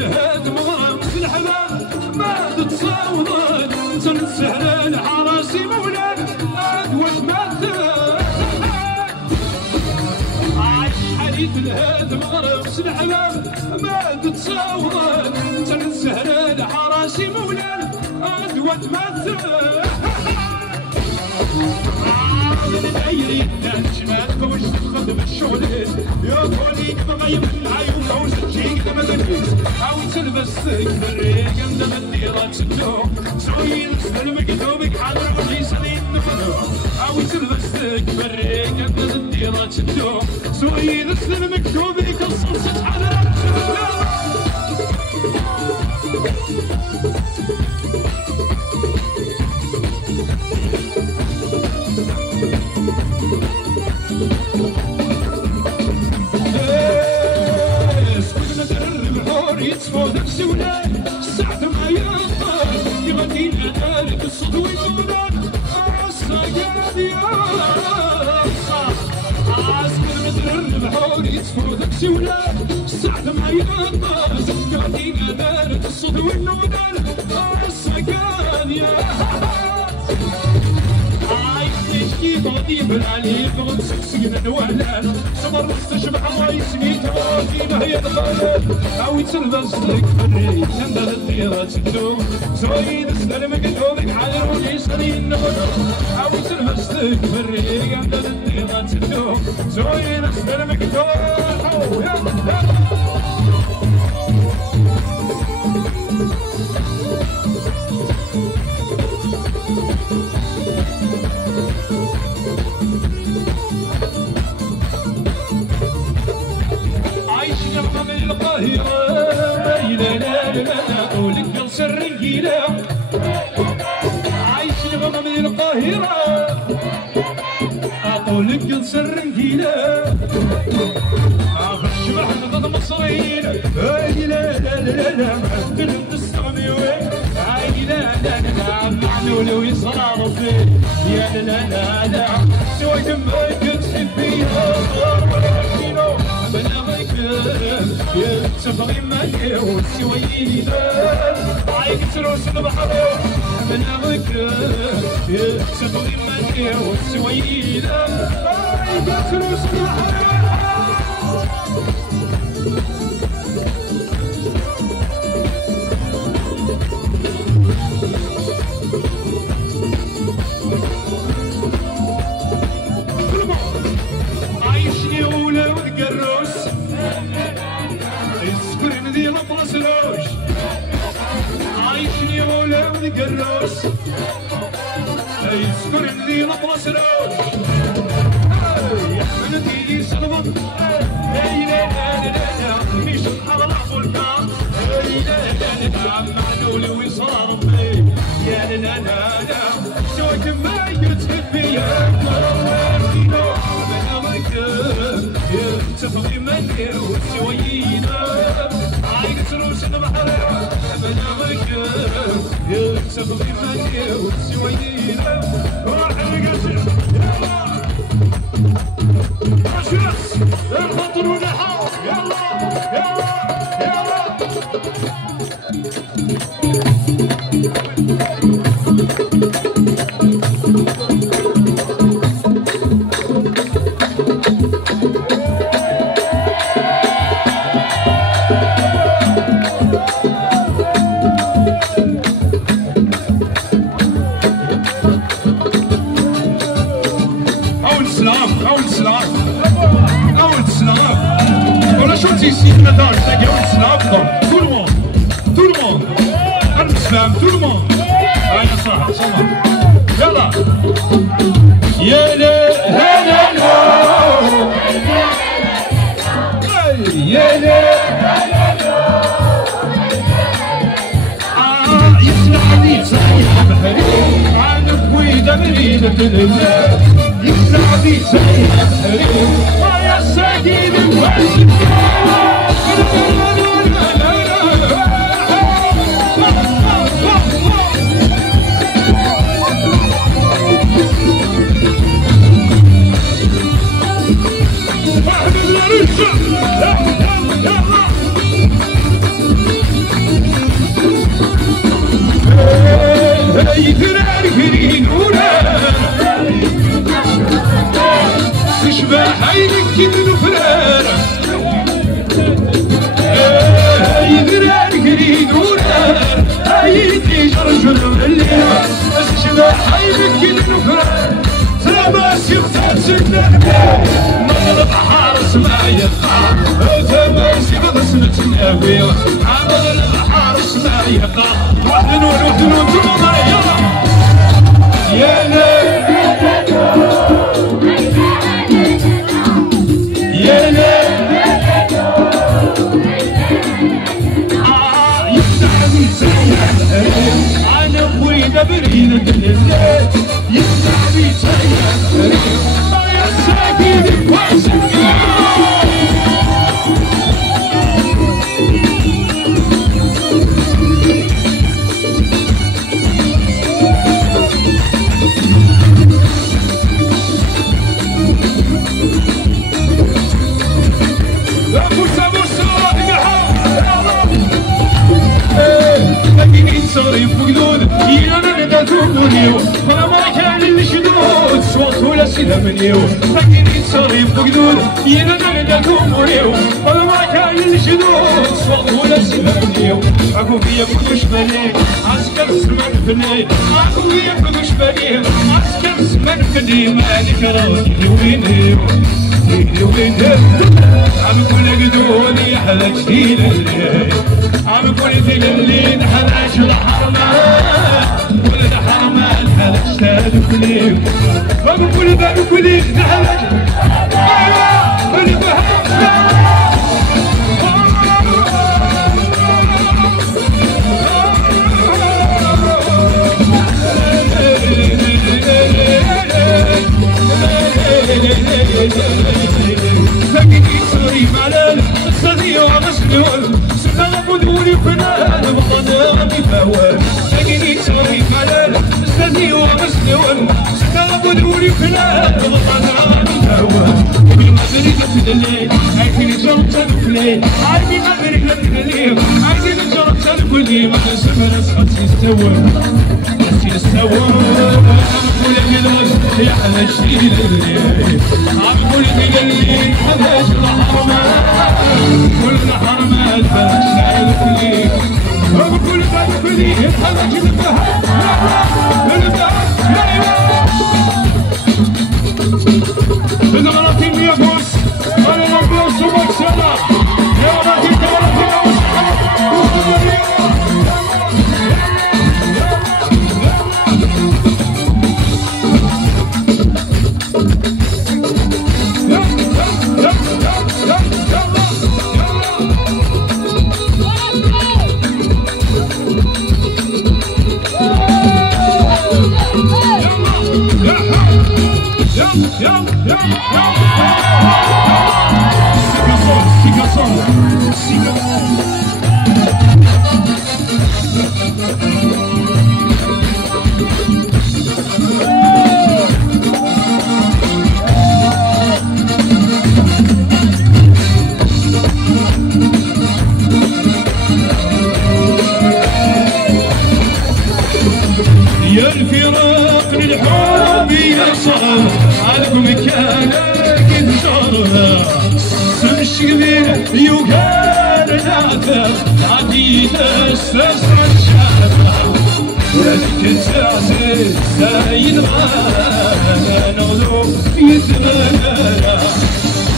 الهاد مغرم في الحباب ما تتصاوضن انت السهلان حراسي مولان ادوات ماثل عايش حديث الهاد مغرم في الحباب ما تتصاوضن انت السهلان حراسي مولان ادوات ماثل دايرين نجمات فوش تخدم الشغلين يا طوليك بغيب العيون او سجيك ما تنفيس او تلبسك بالريق انت مديرات النوم سوي نفسن مكتوبك حاضر وليس لي النفر او تلبسك بالريق انت مديرات النوم سوي نفسن مكتوبك الصلصة حاضر يتصفو ذاك السولان الساعة ما ينطر يغني لك الصوت وينودان الساقات يا عسكر مثل البحور يتصفو ذاك السولان الساعة ما ينطر يغني لك الصوت وينودان الساقات يا كيف غادي بالعلي بغد سكسين الوهلان صبر مستشبع الله يسميك فينا هي الغالب او يتلبس لك فريق كان الديرات تدوم زوين السلام مقلوبك على وليسري النغلوم او يتلبس لك فريق كان الديرات تدوم زوين السلام مقلوبك عايش الغمام من القاهرة أقولك سر نجيلة أخش محمد المصريين أي لا لا لا لا معدل نستغني وين أي لا لا لا معلول ويصرار فيه يا لا لا لا سويت ما كنت فيها يا تبغي مالي وسويني عايق تروس البحر من أغلق يا تبغي مالي وسويني عايق تروس البحر عايشني ولو تقروس يسكرني ذي الأطلس روش عايشني ولو تقروس يسكرني ذي الأطلس روش يا حملتي سلمم اي لا لا لا لا مش الحضر والكار اي لا لا لا معلول وصار بي يا لا لا لا سويت ما يتهب يا تبغي مني وسوينا عايق تروس البحر من أغلق يا تبغي مني وسوينا روح القصر يلا عشرس الخطر ونحاو يلا يلا يلا Ici, maintenant, je sais tout le monde, tout le monde, tout le monde. Allez, ça va. Yalla. Yalla, yalla, yalla. يسمعني صحيح بحري عن قويدة مريدة الهلال يسمعني صحيح بحري ويا ساقين الوزن رجل من الليل الشباب حيبك النفران تماسي اختارسنا نضرب حارس ما يقع تماسي بغسلة النبي عمل الحارس ما يقع وحدن ونوحدن ونوحدن يا ليل يا ليل يسعد سيد انا بوينا بريد الليل يسعد سيد ما يساكن كويس صغري فقدود يانا نداتو منيو فما كان الشدود صوت ولا سيدا منيو لكن صغري فقدود يانا نداتو منيو فما كان الشدود صوت ولا سيدا منيو اكو فيا كلش بني عسكر سمن فني اكو فيا كلش بني عسكر سمن فني مالك راجل ويني عم كل قدوني حلق شيل الليل عم كل ذيل الليل حلقش الحرمان ولد حرمان حلقش تادفلي عم كل ذيل حلقش لكن يسري ملال الصديق ومسلول سكر بدوني فنان بطنامي فوال لكن يسري ملال الصديق ومسلول سكر بدوني فنان بطنامي فوال بالمغرب في الليل عايزين جرب تدخلي عايزين المغرب في الليل عايزين جرب تدخلي ما تسمى نسخة يستوى يستوى عم كل يا حلا شيل الليل عم كل الليل حلاش الحرمان كل حرمان بلاش نعرف ليك عم كل الليل حلاش البهار إذا غلطتني يا بوس أنا نبوس ومكسبة يا ولدي تغلطني يا بوس يا الفراق للحب يا صار عالكم كانك انشرها سمشقلين يوكال نعثر عديد الساس الشعب ولك الساسي سايد غانا نولو يتمنى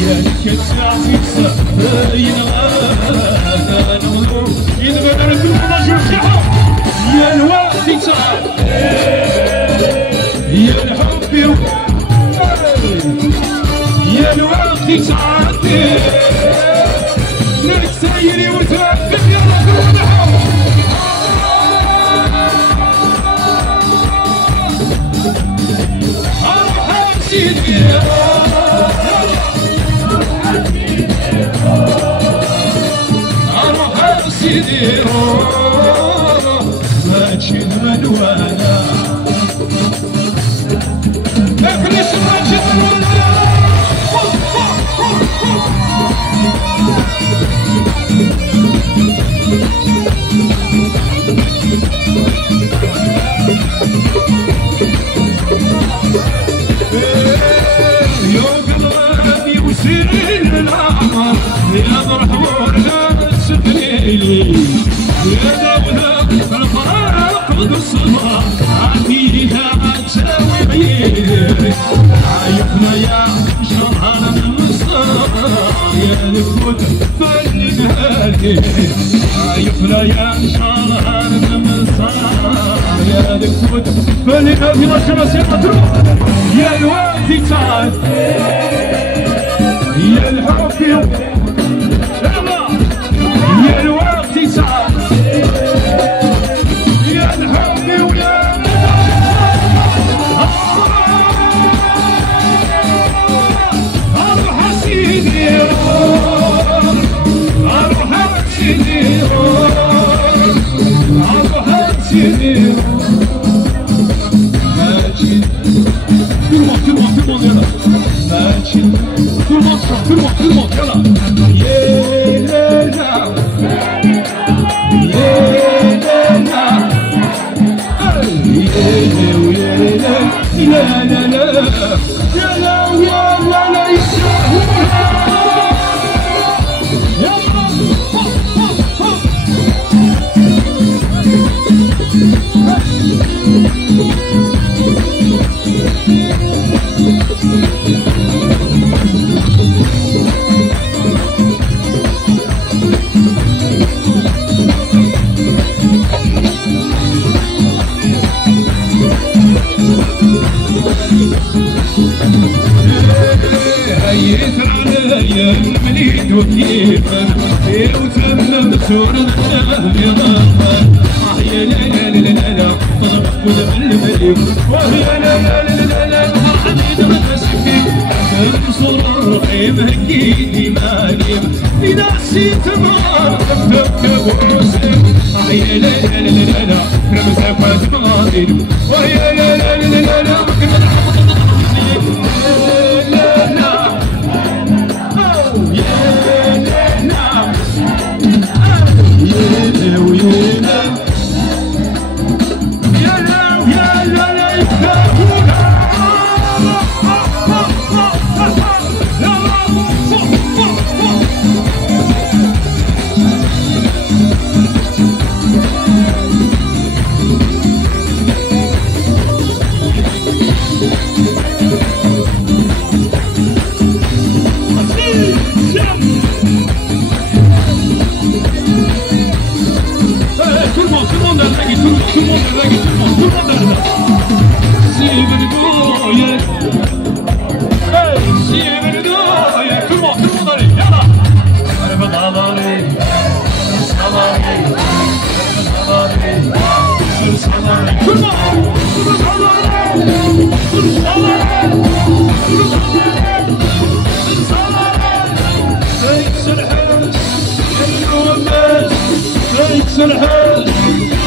يا لك الساسي سايد غانا نولو يتمنى لكم رجل شعب يا الوقت تعب يا الحب يا الوقت تعدي لك سايري وتوقف يا رجل اروح امشي اروح امشي ماجد منوانا ابليس ماجد منوانا يوم قلبي وسير الأعمار يا مرحبا لا تسبني يفنى يا شرهان المصار يا الكود فني هادي يفنى يا شرهان المصار يا الكود فني هادي ما شمس يقدروا يا الوادي تعال يا الحب يا الوادي تعال يا الحب ويا اروح سيدي اروح سيدي اروح سيدي ماشي tout le monde يلا ماشي tout le monde يلا لا لا لا يا لا يا لا لا هيت عليا المليد وكيفك وتم بسور الذهب يا يا لا لا لا لا لا طلبت بالمليك وهي لا لا لا لا لا عديد مسكين تنصر الرقيب اكيد مالي اذا نسيت ما تبكى ومسلم يا لا لا لا لا لا رمزك فاتماضي وهي لا لا لا لا لا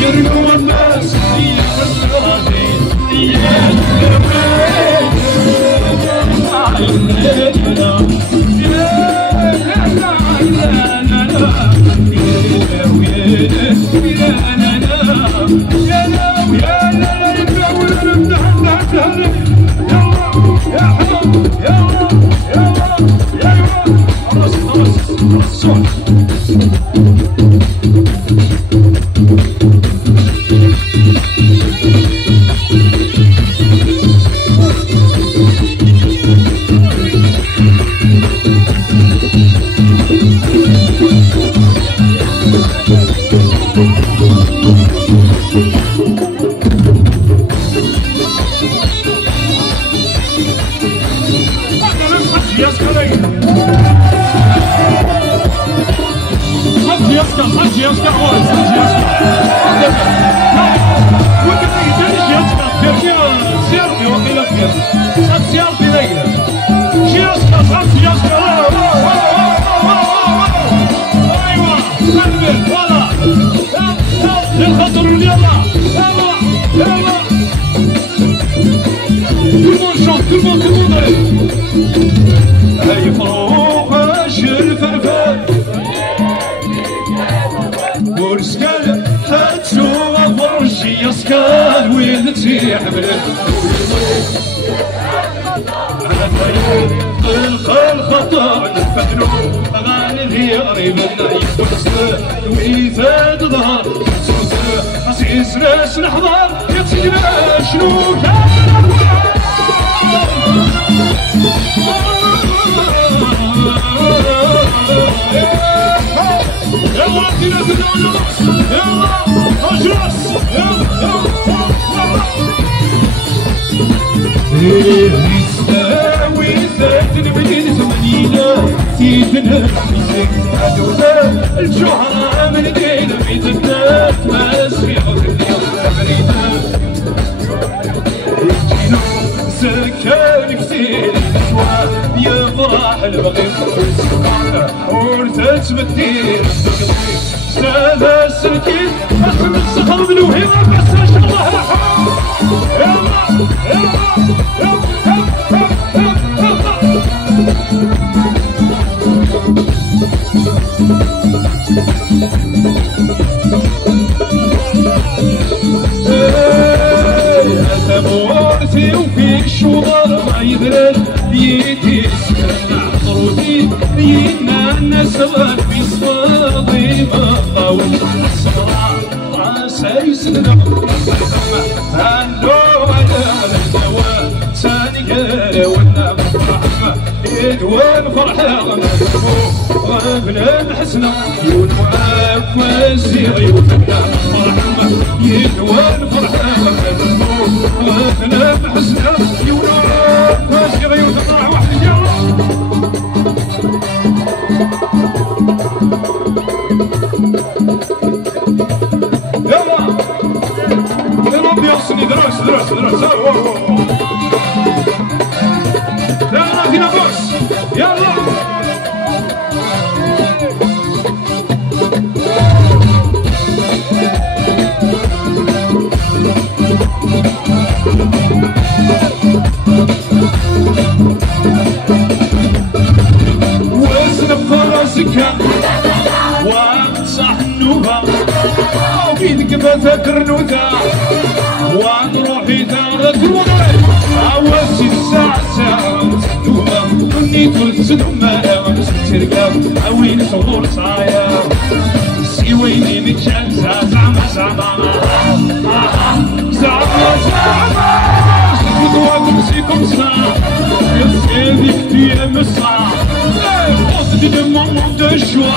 يرقوا الناس الخطا نفكرو اغاني الهياري بدنا يفرسنا ويفاد ظهر حسيس ناس نحضر يتسجنا شنو كان يستاوي ذات المدينة ثمانينة سيدنا عدونا الجوهرة من دين ميزتنا تماسي وتنيا تبريدنا جينا سكان كثير النسوة يفرح البغي والسكان ورثت بالدين سادة السلكين أخذ الصخر من وهيرة بس إن الله يرحم يلا يلا هذا مورثي وفي الشوار ما يدري بيدي سكن عطروتي بينا الناس غير في صفاضي ما طاول الصبرا راسي سنة هندو على الجوا ساني قال ولا مفرحة يدوان فرحة غابنا الحسنة يونوعاك وزيغي وفنا فرحة يدوان فرحة غابنا الحسنة يونوعاك وزيغي وفنا واحد يلا ربي يوصلني دراس يلا فينا بوس يلا وزن فراسك وامسح النوبة وبيدك بذكر نوتا ونروحي دارك الوضعي عواسي الساعة تدوما وني تولد تدوما ترقى عوين صدور صايا سيويني مكشان زعما سكتوا تمسيكم صنع يسيدك في مسرع قصد دمهم دشوا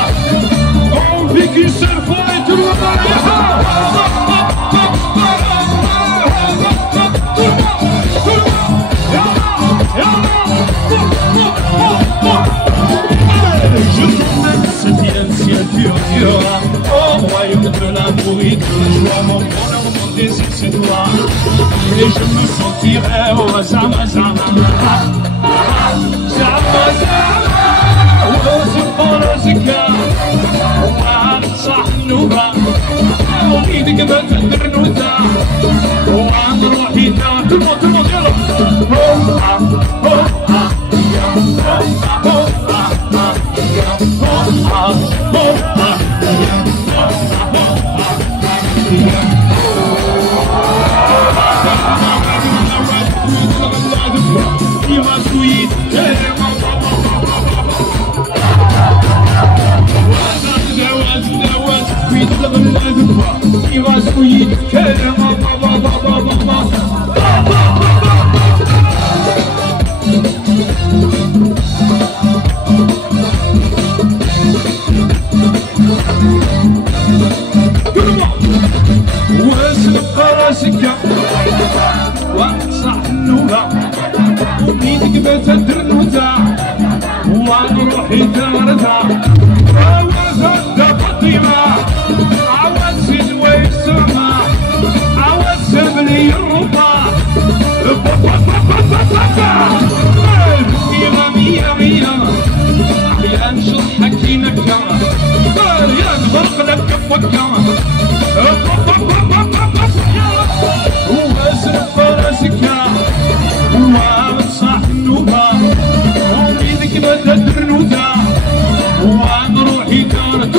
فيك يسرفايت الوضعي Et je me sentirais au zama zama وزفرزكا وانصح نوبا وبيدك بتقدر نوتا وعن روحي تا تموت يلا وانصح النوبة وبيدك بتدر نوتا وعن روحي دارتها عوزت دفتيمة عوز سدوي السما عوز سبلي الربا مية مية يا انشط حكيمك يا نغرق لك كفك واسرق فرسك وانصح النوبة وبيدك بتدر نوتا وعن روحي كانت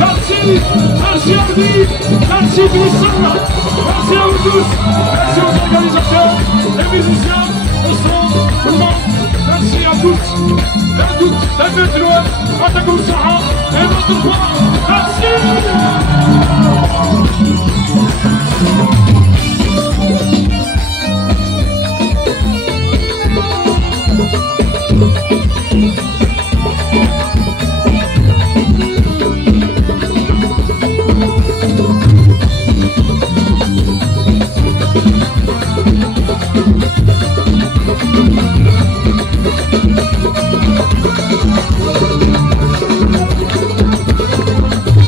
Merci Ardi, merci Bissana, merci à vous tous, merci aux organisateurs, les musiciens, au son, tout le monde, merci à tous, à toutes, à toutes, à toutes, à toutes, à toutes, à toutes,